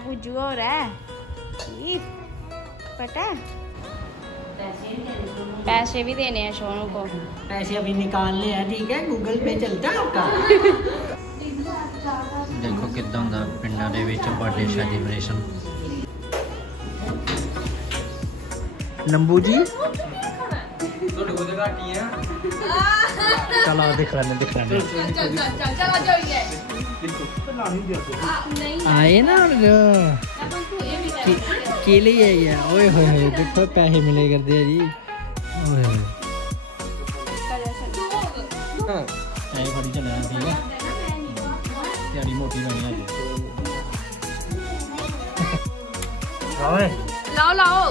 पुज्जू हो रहा है पता है। पैसे भी देने हैं सोनू को। पैसे अभी निकालने हैं, ठीक है? गूगल पे चलता है आपका। देखो कितना होंदा पिंडां दे विच बर्थडे सेलिब्रेशन। लंबू जी चलो दिख रहा आए ना केले है ये। ओए होए देखो पैसे मिले करते हैं जी। ओए पैसे बड़ी चल रहा है, ठीक है? यारी मोटी बनी है। लाओ लाओ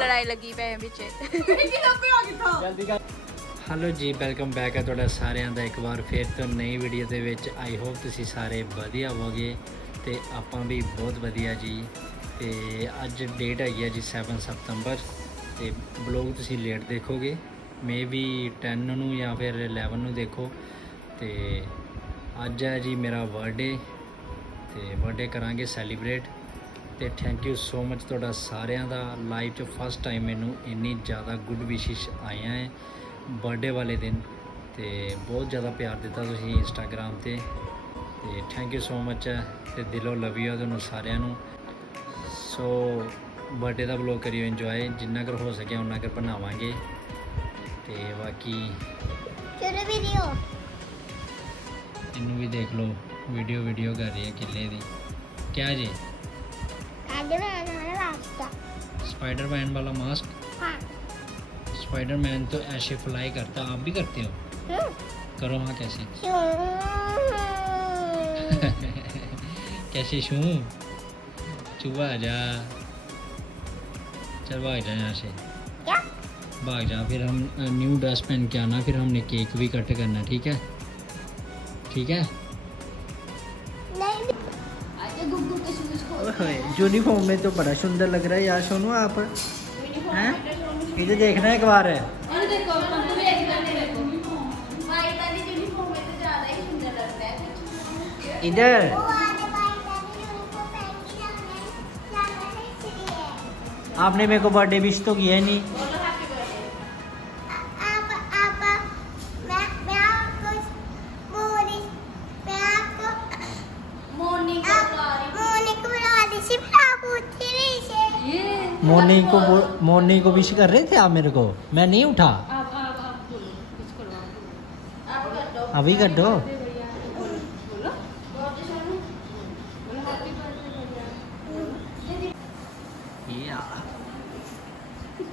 लड़ाई लगी पे पीछे। हेलो जी, वेलकम बैक है ਤੁਹਾਡਾ ਸਾਰਿਆਂ ਦਾ ਇੱਕ ਵਾਰ ਫਿਰ ਤੋਂ ਨਈ ਵੀਡੀਓ ਦੇ ਵਿੱਚ। आई होप ਤੁਸੀਂ ਸਾਰੇ ਵਧੀਆ ਹੋਵੋਗੇ ਤੇ ਆਪਾਂ ਵੀ ਬਹੁਤ ਵਧੀਆ ਜੀ। ਤੇ ਅੱਜ ਡੇਟ ਹੈਗੀ ਹੈ ਜੀ 7 ਸਤੰਬਰ ਤੇ ਬਲੌਗ ਤੁਸੀਂ ਲੇਟ ਦੇਖੋਗੇ, ਮੇ ਵੀ 10 ਨੂੰ ਜਾਂ ਫਿਰ 11 ਨੂੰ ਦੇਖੋ। ਤੇ ਅੱਜ ਹੈ ਜੀ ਮੇਰਾ ਬਰਥਡੇ ਤੇ ਬਰਥਡੇ ਕਰਾਂਗੇ ਸੈਲੀਬ੍ਰੇਟ। ਤੇ थैंक यू सो मच ਤੁਹਾਡਾ ਸਾਰਿਆਂ ਦਾ। ਲਾਈਫ 'ਚ ਫਸਟ ਟਾਈਮ ਮੈਨੂੰ ਇੰਨੀ ਜ਼ਿਆਦਾ ਗੁੱਡ ਵਿਸ਼ਿਸ਼ ਆਈਆਂ ਹੈ बर्थडे वाले दिन। तो बहुत ज़्यादा प्यार दिता तुसीं इंस्टाग्राम ते थैंक यू सो मच है। तो दिलों लव यू तुहानूं सारिआं नूं। सो बर्थडे का ब्लॉग करियो इंजॉय, जिन्ना कर हो सके उन्ना कर बनावांगे। तो बाकी इनू भी देख लो, वीडियो कर रही है किले दी। क्या जी? स्पाइडरमैन वाला मास्क। स्पाइडरमैन तो ऐसे फ्लाई करता, आप भी करते हो? करो हाँ कैसे कैसे शू चूहा जा, चल भाग जा यहाँ से, भाग जा। फिर हम न्यू ड्रेस पहन के आना, फिर हमने केक भी कट करना, ठीक है? ठीक है। यूनिफॉर्म में तो बड़ा सुंदर लग रहा है यार सोनू आप हैं। इधर देखना एक बार है। इधर आपने मेरे को बर्थडे विश तो किया नहीं। मॉर्निंग को विश कर रहे थे आप मेरे को, मैं नहीं उठा। अभी कर दो।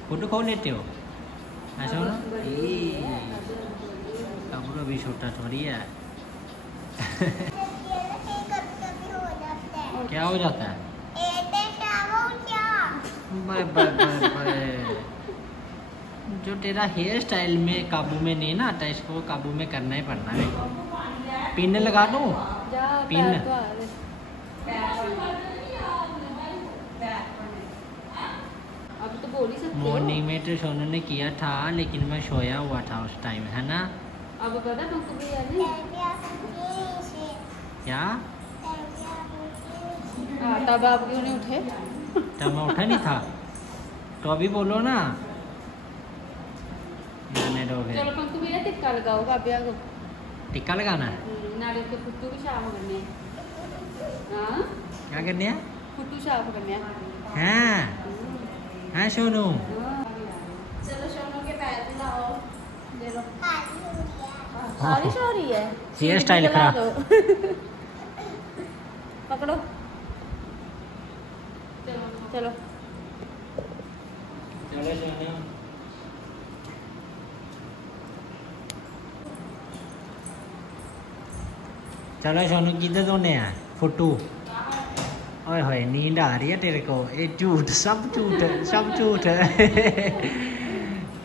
फोटो खोल लेते हो ऐसा हो ना? कपड़ा भी छोटा थोड़ी है। क्या हो जाता है? जो तेरा हेयर स्टाइल में काबू में नहीं ना आता, इसको काबू में करना ही पड़ना है। पिन लगा दूं? पिन मॉर्निंग में तो सोनू ने किया था, लेकिन मैं सोया हुआ था उस टाइम, है ना? अब क्या तब आप क्यों नहीं उठे? तब मैं उठा नहीं था, तो अभी बोलो ना। चलो पंकु भैया टिक्का लगाओ भाभी को। टिक्का लगाना है? नारियल के फुट्टू भी साफ करने हैं। हाँ क्या करने हैं? फुट्टू साफ करने हैं। हैं सोनू? चलो सोनू के पैर दिलाओ, दे लो। बारिश हो रही है, हेयर स्टाइल खराब। पकड़ो चलो चलो सोनू किधर धोने हैं? फुट्टू। ओए होए नींद आ रही है तेरे को? ये झूठ, सब झूठ, सब झूठ।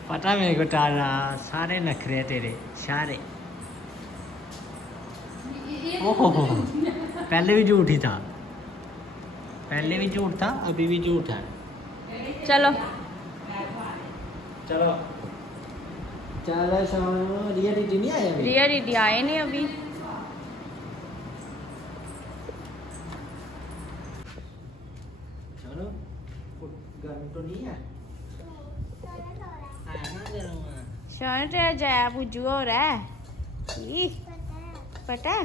पता मेरे को तारा, सारे नखरे तेरे सारे। ओहो पहले भी झूठ ही था, पहले भी झूठ था, अभी भी झूठ है। चलो चलो चलो सोनू, रिया दीदी नहीं आया अभी? रिया दीदी आए नहीं अभी। सोनू, गर्मी तो नहीं है? आया ना गर्म? सोनू तेरा जया बुज्जू हो रहा है। ई, पता है?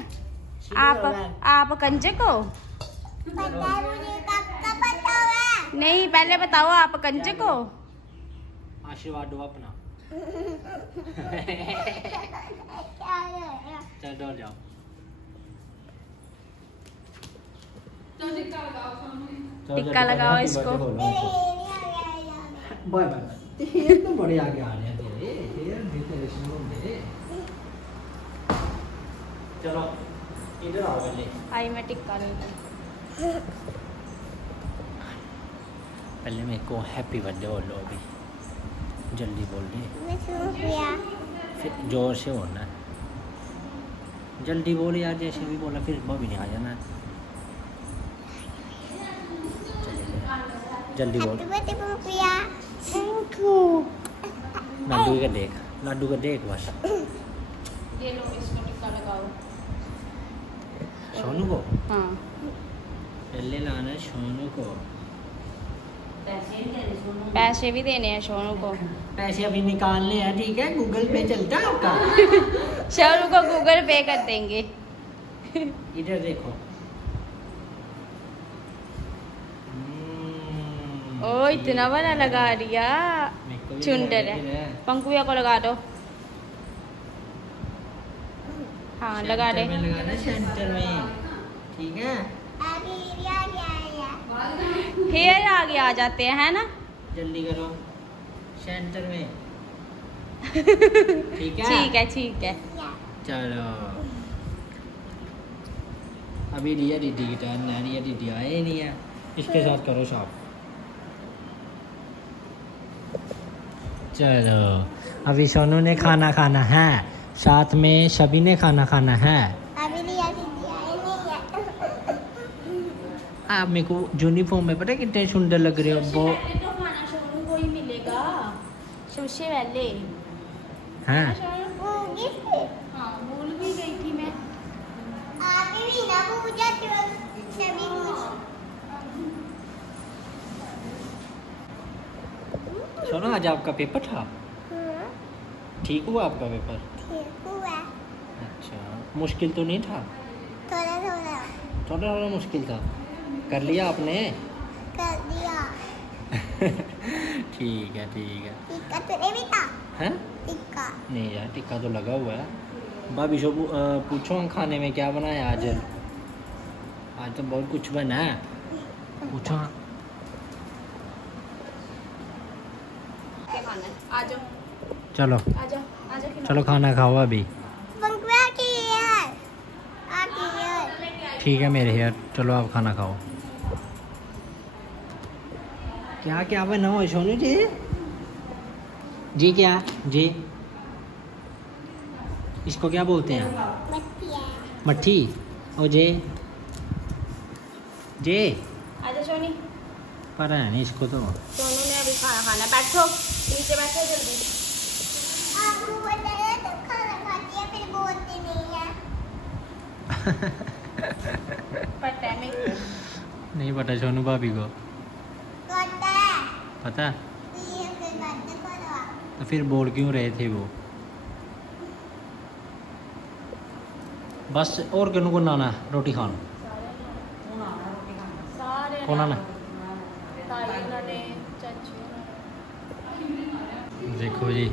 आप कंजक हो? पता है मुझे, कब पता है? नहीं, पहले बताओ आप कंजक हो? आशीर्वाद दो अपना। चल डोल जाओ। टिक्का लगाओ इसको। Bye bye. तेरे तो बड़े आगे आ रहे हैं तेरे शुरू होंगे। चलो इधर आओ पहले। आई मैं टिक्का लेके। पहले मेरे को हैप्पी बर्थडे बोलो अभी, जल्दी बोल दे। मैं सुन गया। फिर जोर से बोलना है, जल्दी बोल यार, जैसे भी बोला फिर भी नहीं आ जाना। जल्दी बोल। Happy birthday Papiya. Thank you. लाडू का देख, लाडू का देख बस। ये लो इसको टिक्का लगाओ। सोनू को हाँ। पहले लाना है सोनू को। पैसे भी देने हैं सोनू को। पैसे अभी निकालने हैं, ठीक है? गूगल पे चलता है आपका? सोनू को गूगल पे कर देंगे। इधर देखो। ओ इतना बड़ा लगा दिया। मेरे को भी चुंडर लगा है। है। पंकुया को लगा दो। हाँ लगा दे। सेंटर में लगाना, सेंटर में, ठीक है? अभी रिया गया। हेयर आगे आ जाते हैं, है ना? जल्दी करो, सेंटर में। ठीक है? ठीक है ठीक है। चलो अभी रिया दीदी की टर्न है। रिया दीदी आए ही नहीं है, इसके साथ करो शॉप। चलो अभी सोनू ने खाना खाना है, साथ में सभी ने खाना खाना है। अभी रिया दीदी आई नहीं है। आप मेरे को यूनिफॉर्म में पता है कितने सुंदर लग रहे हो। वो तो खाना सोनू को ही मिलेगा सबसे पहले। हाँ वो गिफ्ट। हाँ भूल भी गई थी मैं। अभी भी ना पूजा तो सभी कुछ। सोनू आज आपका पेपर था, ठीक हुआ आपका पेपर? ठीक हुआ। अच्छा, मुश्किल तो नहीं था? थोड़ा थोड़ा थोड़ा थोड़ा मुश्किल था, कर लिया आपने? कर दिया। ठीक है ठीक है। टिक्का तूने भी था? हैं? टिक्का। नहीं यार, टिक्का तो लगा हुआ है। भाभी से पूछो हम खाने में क्या बनाया आज। आज तो बहुत कुछ बना है, पूछो। क्या खाना है? आ जाओ चलो आ जाओ आ जाओ। चलो खाना खाओ अभी। पंखुआ की है। आती है। ठीक है मेरे यार, चलो आप खाना खाओ। क्या क्या बनाओ सोनू जी? जी क्या जी? इसको क्या बोलते हैं? बच्ची है। मट्ठी। ओ जे जे आ जाओ सोनी। पता है नहीं इसको तो। सोनू ने अभी खाना खाना। बैठो नीचे, बैठो जल्दी। आपको बताया तो खाना खाती है फिर बोलती नहीं है। पता है मेरे को। नहीं पता सोनू भाभी को कहता है पता? ये कोई बात करो। तो फिर बोल क्यों रहे थे वो? बस और किन को नाना रोटी खान सारे कौन आना? ताई ने चाचू ने। देखो जी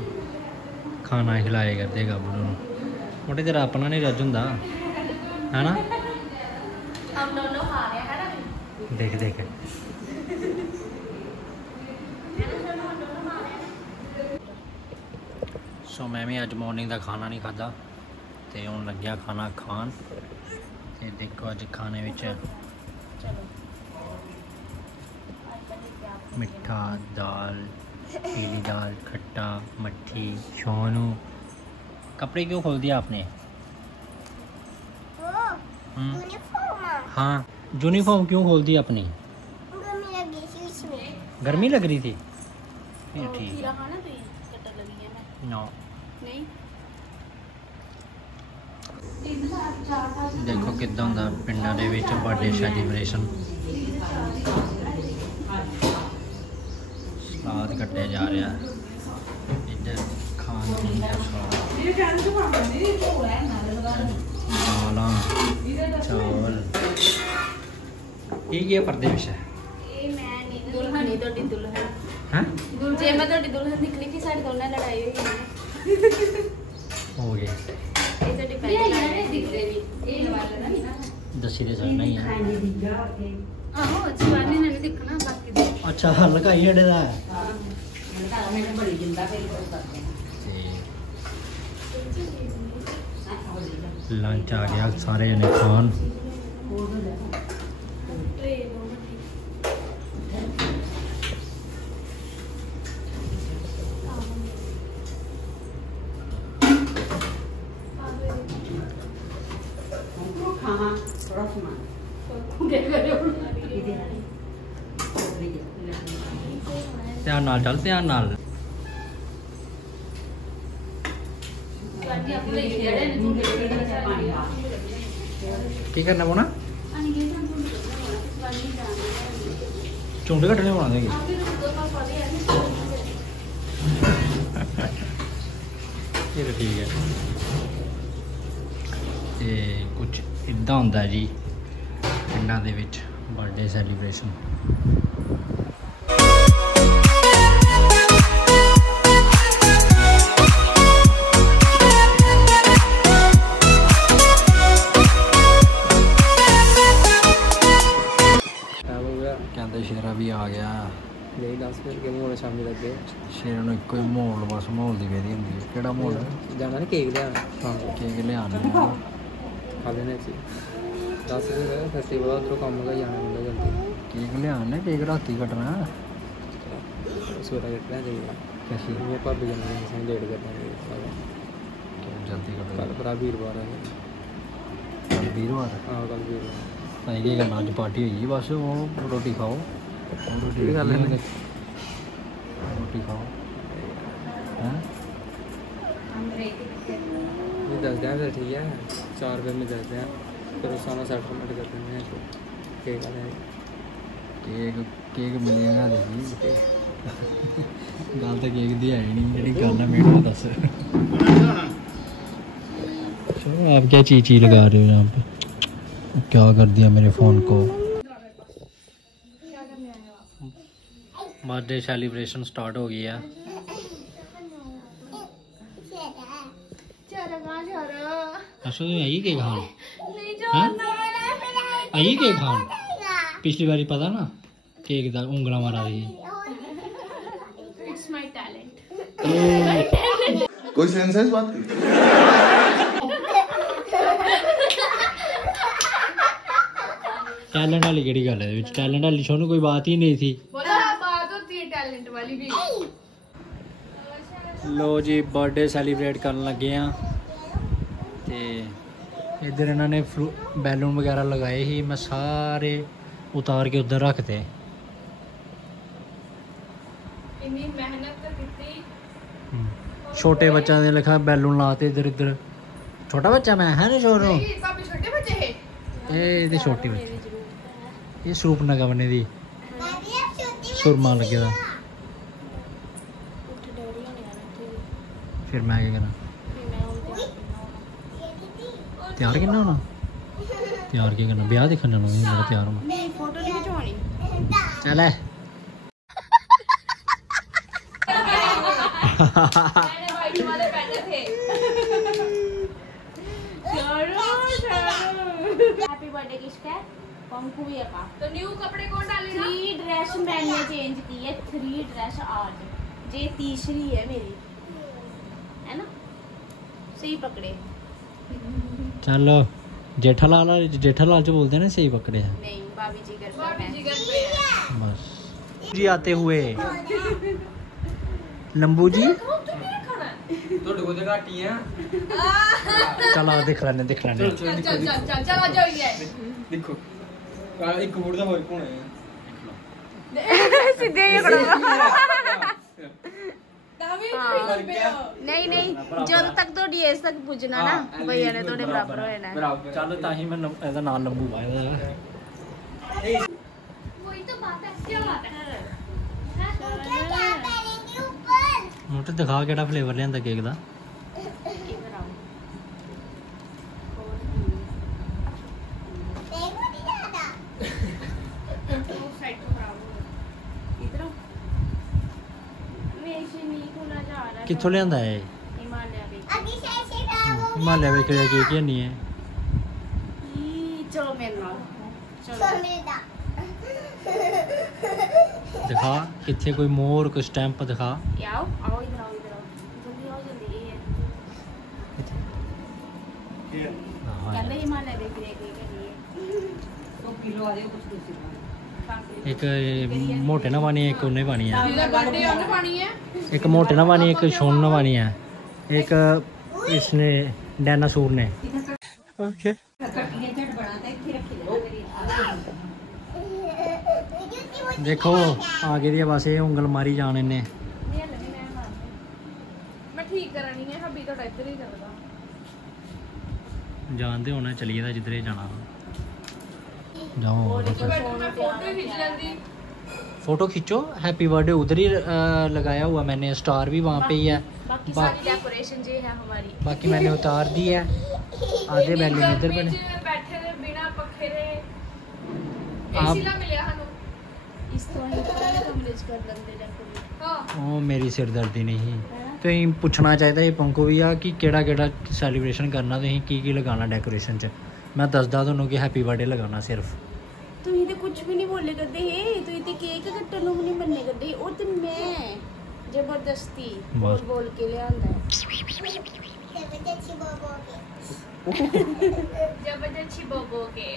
खाना खिलाए करते गबड़ू मोटे तेरा अपना नहीं रज होंदा है ना? हम दोनों खा रहे हैं ना। देख देख सो मैं भी अज मॉर्निंग का खाना नहीं खादा ते हुण लग्या खाना खान। ते देखो अज खाने विच मिठा दाल, पीली दाल, खट्टा, मट्ठी। सोनू कपड़े क्यों खोल दिया आपने? यूनिफॉर्म हाँ यूनिफॉर्म क्यों खोल दी अपनी? गर्मी लगी थी उसमें। गर्मी लग रही थी? फिर ठीक खीरा है। खाना तो कटर लगी है मैं। नो नहीं देखो किद्दां दा पिंडां दे विच बर्थडे सैलीब्रेशन सलाद कट्टे जा रहा इधर खान पीन का स्वाद दालां चावल ये पर्दे विच है दुल्हन ही तोड़ी दुल्हन हैं जे मैं तोड़ी दुल्हन निकली थी साड़ी दोनों लड़ाई हुई हो गए ये तो डिपेंड दिख रही ये वाला ना दसी दे चलना ही है आहो शिवानी ने नहीं दिखना बाकी दे अच्छा हल्का ही हड़े दा मैंने बड़ी जिंदा पे करते हैं लंच आ गया सारे जने खान हाँ थोड़ा सामान ध्यान नाल चल ध्यान नाल की करना पौना चुंड कट्टने पौना देगी ये तो ठीक है ते कुछ इदा होंदा जी पिंडां दे विच बर्थडे सैलीब्रेशन कहते शेरा भी आ गया नहीं 10 फिर के मोड़ शामी लगे शेर ਨੂੰ ਇੱਕੋ ਹੀ ਮਾਹੌਲ ਬਸ ਮਾਹੌਲ ਦੀ ਵੇਦੀ ਹੁੰਦੀ ਹੈ ਕਿਹੜਾ ਮਾਹੌਲ जाना ना केक लिया शाम को ਕੇਕ ਲਿਆਉਣਾ खा लेने सी 10 फिर फेस्टिवल उधरों काम का जाना होगा जल्दी ਕੇਕ ਲਿਆਉਣਾ ਕੇਕ ਰਾਤੀ ਕੱਟਣਾ सूरा कटना चाहिए कैसी मैं भाभी जन्मदिन से लेट करना जल्दी कल ਕੱਟਣਾ भरा वीरवार है ਕੱਲ ਵੀਰਵਾਰ हाँ कल वीरवार ਅਸੀਂ ਕੀ ਕਰਨਾ ਅੱਜ ਪਾਰਟੀ ਹੋਈ ਬਸ ਉਹ ਰੋਟੀ ਖਾਓ ਰੋਟੀ ਖਾ ਲੈਂਦੇ। ਰੋਟੀ ਖਾਓ ਹੈਂ ये दस दिन फिर ठीक है 4 रुपये में दस दिन फिर उस सारा सेटलमेंट कर देंगे केक वाले ਕੇਕ ਕੇਕ ਮਿਲੇਗਾ ਦੇਖੀ ਗੱਲ ਤਾਂ ਕੇਕ ਦੀ ਹੈ ਹੀ ਨਹੀਂ ਜਿਹੜੀ ਗੱਲ ਹੈ ਮੈਨੂੰ ਦੱਸ चलो आप क्या चीची लगा रहे हो यहाँ पे क्या कर दिया मेरे फ़ोन को बर्थडे सेलिब्रेशन स्टार्ट हो गया अच्छा तुम आई केक खान आई केक खान पिछली बारी पता ना केक दा उंगला मारा दी इट्स माय टैलेंट कोई सेंस है इस बात की टैलेंट वाली केड़ी गल है टैलेंट वाली छोनू कोई बात ही नहीं थी बात होती है टैलेंट वाली भी लो जी बर्थडे सैलीब्रेट करन लगे हैं ते इधर इन्होंने बैलून वगैरह लगाए ही मैं सारे उतार के उधर रखते इतनी मेहनत तो कितनी छोटे बच्चा ने लिखा बैलून लाते इधर इधर छोटा बच्चा मैं है ना छोरो पापी छोटे बच्चे है ये छोटी बच्ची ये सूप ना कवने दी सुरमा लगे दा फिर मैं क्या करा तैयार किन्ना होना तैयार क्या करना ब्याह देखने जाना मेरा तैयार होना नहीं फोटो नहीं खिंचवानी चल है वाइट वाले पहने थे हैप्पी बर्थडे किसका है पंकु भैया का तो न्यू कपड़े कौन डालेगा 3 ड्रेस मैंने चेंज की है 3 ड्रेस आज ये तीसरी है मेरी है ना सही पकड़े चलो जेठालाल जेठालाल जो बोलते हैं ना सही पकड़े हैं नहीं भाभी जी घर पे है बस जी आते हुए लंबू जी तो को जगह टी है चलो दिख लेने चल आ जाओ ये देखो एक वोट का होई कौन है सीधे ये खड़ा नहीं नहीं जब तक तो एज तक पुजना ना भैया ने थोड़े बराबर हो जाना चल ताही मैं ਇਹਦਾ ਨਾਮ ਨੰਬੂ ਆਇਆ वही तो बात है क्या बात है क्या करेंगे ऊपर ਹੁਣ ਤੇ ਦਿਖਾ ਕਿਹੜਾ ਫਲੇਵਰ ਲਿਆਂਦਾ ਕੇਕ ਦਾ देखो नहीं ज्यादा ਕਿੱਥੋਂ ਲਿਆਂਦਾ ਹੈ अभी से खराब हो ਹਿਮਾਲਿਆ ਵਿੱਚ ਕੇਕ ਹੀ ਨਹੀਂ ਹੈ चलो मेरे नाल गया मेरा दिखा किथे कोई मोर कोई स्टैंप दिखा आओ आओ इधर आओ जल्दी आओ जल्दी ये कहते हिमालय देख रहे के लिए तो किलो आ रहे कुछ दूसरी एक मोटे ना पानी एक उन्हें पानी है बर्थडे हमने पानी है एक मोटे ना पानी एक छोन ना पानी है एक इसने डायनासोर ने ओके कटियां झट बनाते फिर रखी देखो आगे दी बस ये उंगल मारी जान इन्हें मैं ठीक करानी है अभी तो इधर ही करदा जानते होना चलिए था जिधर ही जाना जाओ फोटो खींचो हैप्पी बर्थडे उधर ही लगाया हुआ मैंने स्टार भी वहाँ पे ही है बाकी डेकोरेशन जी है हमारी बाकी मैंने उतार दी है आधे बैलून इधर बने बैठे रहे बिना पखे रहे आप एसी ला मिलिया हनु इस तो ही कमरे च कर लंदे डेकोरेट हां ओ मेरी सिरदर्दी नहीं तो पूछना चाहिए ये पंको भी आ कि केड़ा केड़ा सैलीब्रेशन करना तो की लगाना डेकोरेशन च मैं दसदा तुहानू कि हैप्पी बर्थडे लगाना सिर्फ तू तो कुछ भी नहीं बोले करते हे तू तो केक कट्टन नु नहीं बनने करते और तो मैं जबरदस्ती बोल बोल के ले आंदा जबरदस्ती बोबो के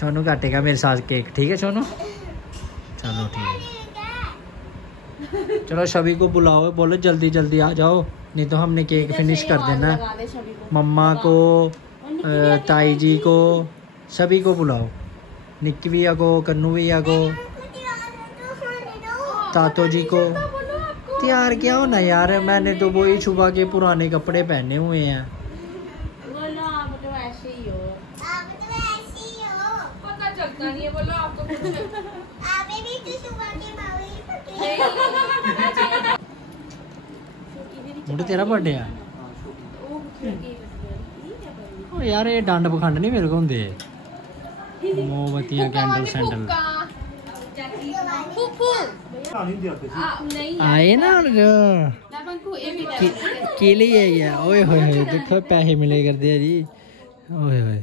सोनू काटेगा मेरे साथ केक ठीक है सोनू चलो ठीक है चलो सभी को बुलाओ बोलो जल्दी जल्दी आ जाओ नहीं तो हमने केक फिनिश कर देना मम्मा को ताई जी को सभी को बुलाओ निक्की भैया को कन्नू भैया को तातो जी को तैयार क्या होना यार मैंने तो वही सुबह के पुराने कपड़े पहने हुए हैं बोलो आप तो ऐसे ही हो आप तो ऐसे ही हो पता चलता नहीं है बोलो आप तो कुछ आपने भी तो सुबह के बावली पकड़े मुझे तेरा बर्थडे है ओ यार ये डंड पखंड नहीं मेरे को होंगे मोमबत्तियां कैंडल सैंडल आए ना के लिए है ओए होए होए देखो पैसे मिले करते हैं जी ओए होए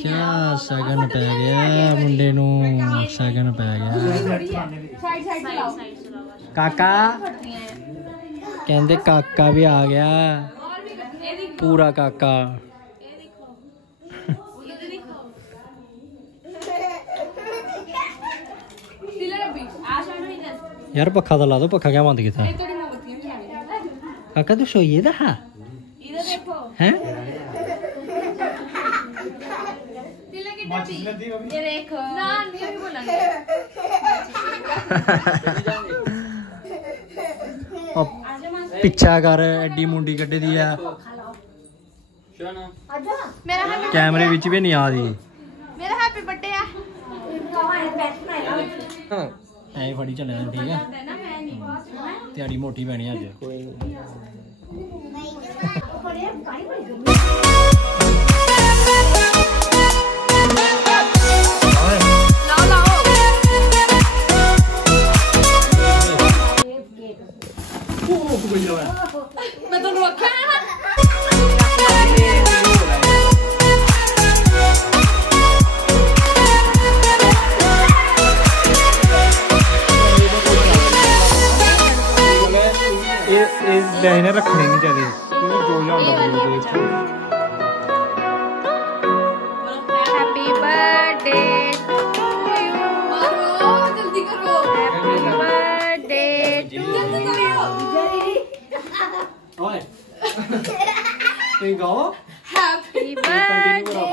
क्या सगन पै गया मुंडे नू सगन पै गया काका कहते काका भी आ गया पूरा काका यार पक्खा तो ला दो पक्खा क्या बंद किया काका तू सोइए था हैं पिछा कर एडी मुंडी कड्डी दी है कैमरे विच भी नहीं आ रही मेरा हैप्पी बर्थडे है ऐ फड़ी चले ठीक है त्यारी मोटी पैनी अज मैं तो रखा है इन्हें रखने नहीं चाहिए जो हैप्पी बर्थडे टू यू जल्दी करो हैप्पी बर्थडे जल्दी करो ओए तुम गाओ हैप्पी बर्थडे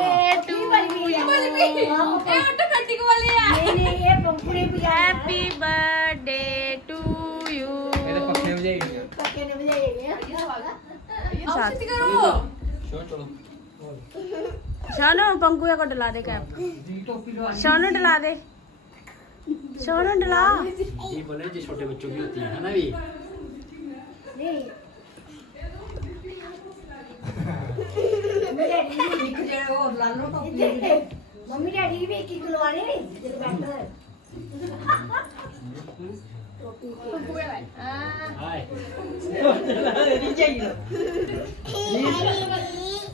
टू यू ये उल्टा खट्टी को वाले यार नहीं ये पंपुड़े भी हैप्पी बर्थडे टू यू। ये तो पक्के में जाएगी। पक्के ने बजाएंगे। चलो शानू पंकुआ को डला दे कैप। शानू डला दे। शानू डला। ये बोले जो छोटे बच्चों की होती है ना भी। मम्मी डैडी भी एक खिलवाने नहीं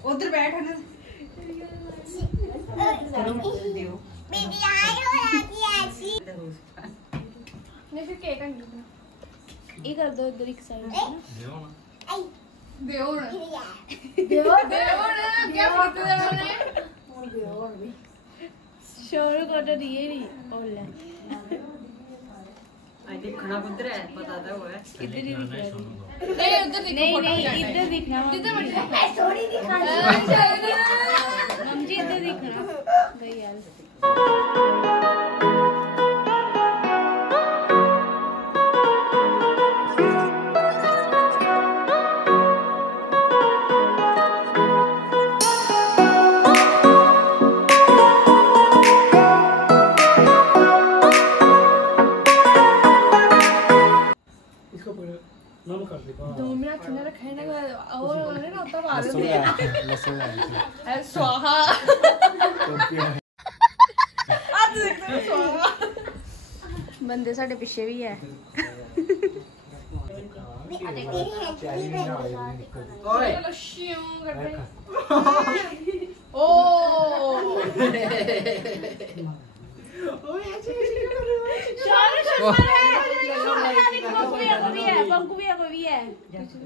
उधर बैठ ना बेबी आई हो आती ऐसी नहीं फिर केक ये कर दो इधर एक साइड आई देओ क्या फोटो देने शोर को तो दिए नहीं ओले आई देखना उधर है पता था वो है इधर ही दिख रहा है नहीं उधर नहीं इधर दिखना जिधर मैं सोनी दिखा मम्मी इधर दिखना गई यार स्वाहा बंदे साढ़े पीछे भी है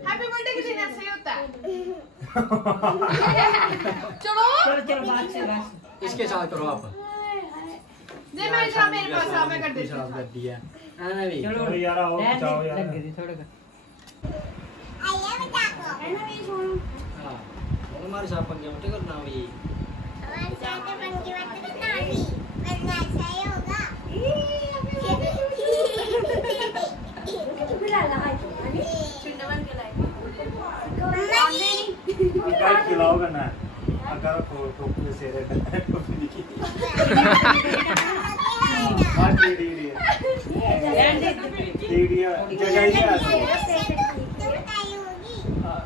हैप्पी बर्थडे के दिन ऐसे ही होता है चलो चलो बात से बात इसके साथ करो आप। दे मैं जा मेरे पास आ मैं कर देती हूं कर दिया ना भी। चलो यार आओ जाओ यार लग गई थोड़ा का आइए बता को है ना मेरी सोनू हां हमारे साथ पंगे मत करना भी। हमारे साथ पंगे मत करना भी वरना ऐसा ही होगा तू भी ला हाय चिंडवन के लाइक गाइड खिलाओगे ना अगर टोपी से रे टोपी की बात दीदी जगह ही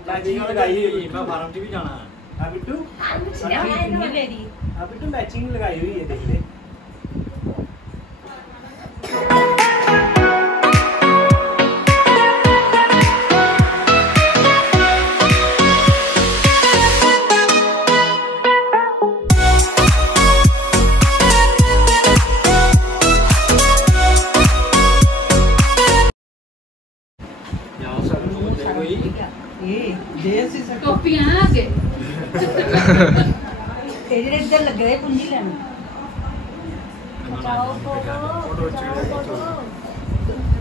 मैचिंग लगाई हुई मैं फार्म टी भी जाना है। हाँ बिट्टू ले दी हाँ बिट्टू मैचिंग लगाई हुई है देख ले। टोपियां आगे तेरे इधर लग रहे कुंजी लेना बचाओ फोटो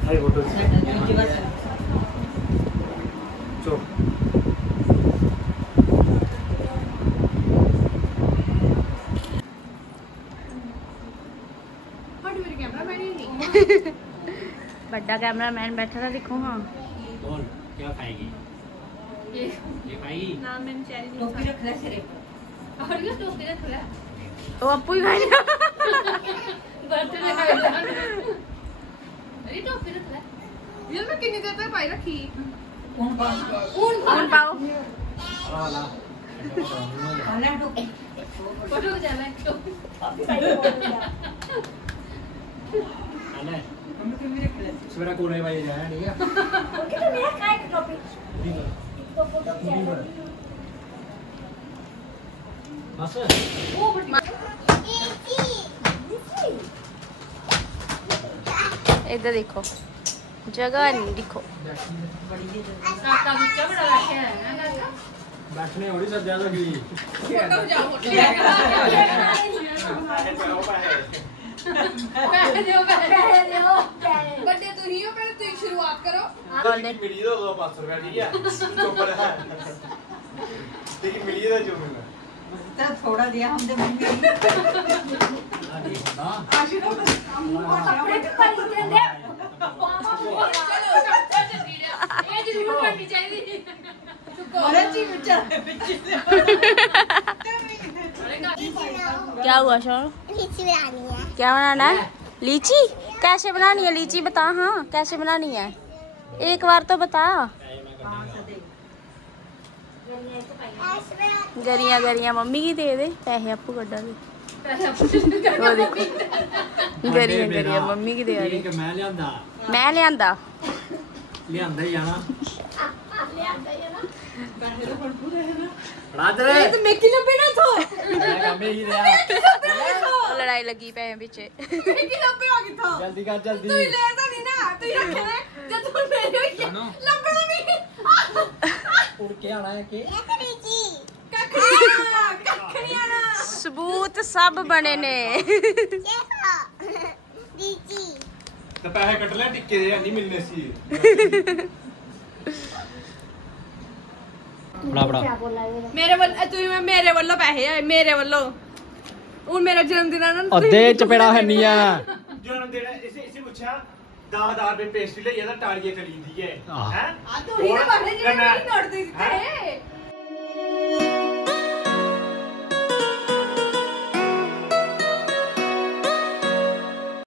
हाय फोटो चो बड़ा कैमरामैन बैठा था देखो हाँ बोल क्या खाएगी ये खाएगी नाम मैंने चेरी टोपी रख ले सिरे और क्या टोपी रख ले वो अपू ही खाएगा बर्थडे का अरे टोपी रख ले ये मैं कितनी देर तक पाई रखी कौन कौन पाओ वाला ऑनलाइन टोपी फोटो जाना अने हम तो भी रख ले सवेरा कोने भाई जाना ठीक है। ओके तो मेरा काय टॉपिक तो फोटो खींचा बस इधर देखो जगह नहीं दिखो काका बच्चा बड़ा बैठा है ना काका बैठने थोड़ी सब ज्यादा की फोटो जाओ फोटो बर्थडे तू ही हो पहले तू शुरुआत करो मिली तो 500 रुपया ठीक है चुप रहा लेकिन मिली तो जो मिलना ਤਾਂ ਥੋੜਾ ਜਿਹਾ ਹੁੰਦੇ ਮੰਮੀ ਆਸ਼ੀਰਵਾਦ ਕੱਪੜੇ ਚ ਭਰੀ ਜਾਂਦੇ ਇਹ ਜ਼ਰੂਰ ਕਰਨੀ ਚਾਹੀਦੀ ਬੜੇ ਜੀ ਵਿਚਾਰੇ ਵਿੱਚ क्या हुआ शोर लीची बनानी है। क्या बनाना है लीची कैसे बनानी है लीची बता हाँ कैसे बनानी है एक बार तो बता गरियां गरियां मम्मी की दे दे पैसे आपको कड्डा दे गरियां गरियां मम्मी की दे दे मैं लियांदा मैं लियांदा लियांदा ही आना लड़ाई लगी पे पीछे जल्दी कर जल्दी उड़ के आना है के लीची सबूत सब बने ने देखो लीची तो पैसे कट ले टिक्के दे नहीं मिलने सी बड़ा बड़ा ਮੇਰੇ ਵੱਲ ਤੁਸੀਂ ਮੇਰੇ ਵੱਲੋਂ ਪੈਸੇ ਆਏ ਮੇਰੇ ਵੱਲੋਂ ਹੁਣ ਮੇਰਾ ਜਨਮ ਦਿਨ ਆ ਨਾ ਅੱਧੇ ਚਪੇੜਾ ਹੰਨੀਆਂ जन्म दिन इसे पूछा 10,000 रुपए पेस्ट्री ले यार टाड़िए करी दी है हैं ਆ ਤੂੰ ਹੀ ਤਾਂ ਬਾਹਰ ਜਿਹੜੇ ਨਹੀਂ ਨੋਟ ਦੇ ਦਿੱਤੇ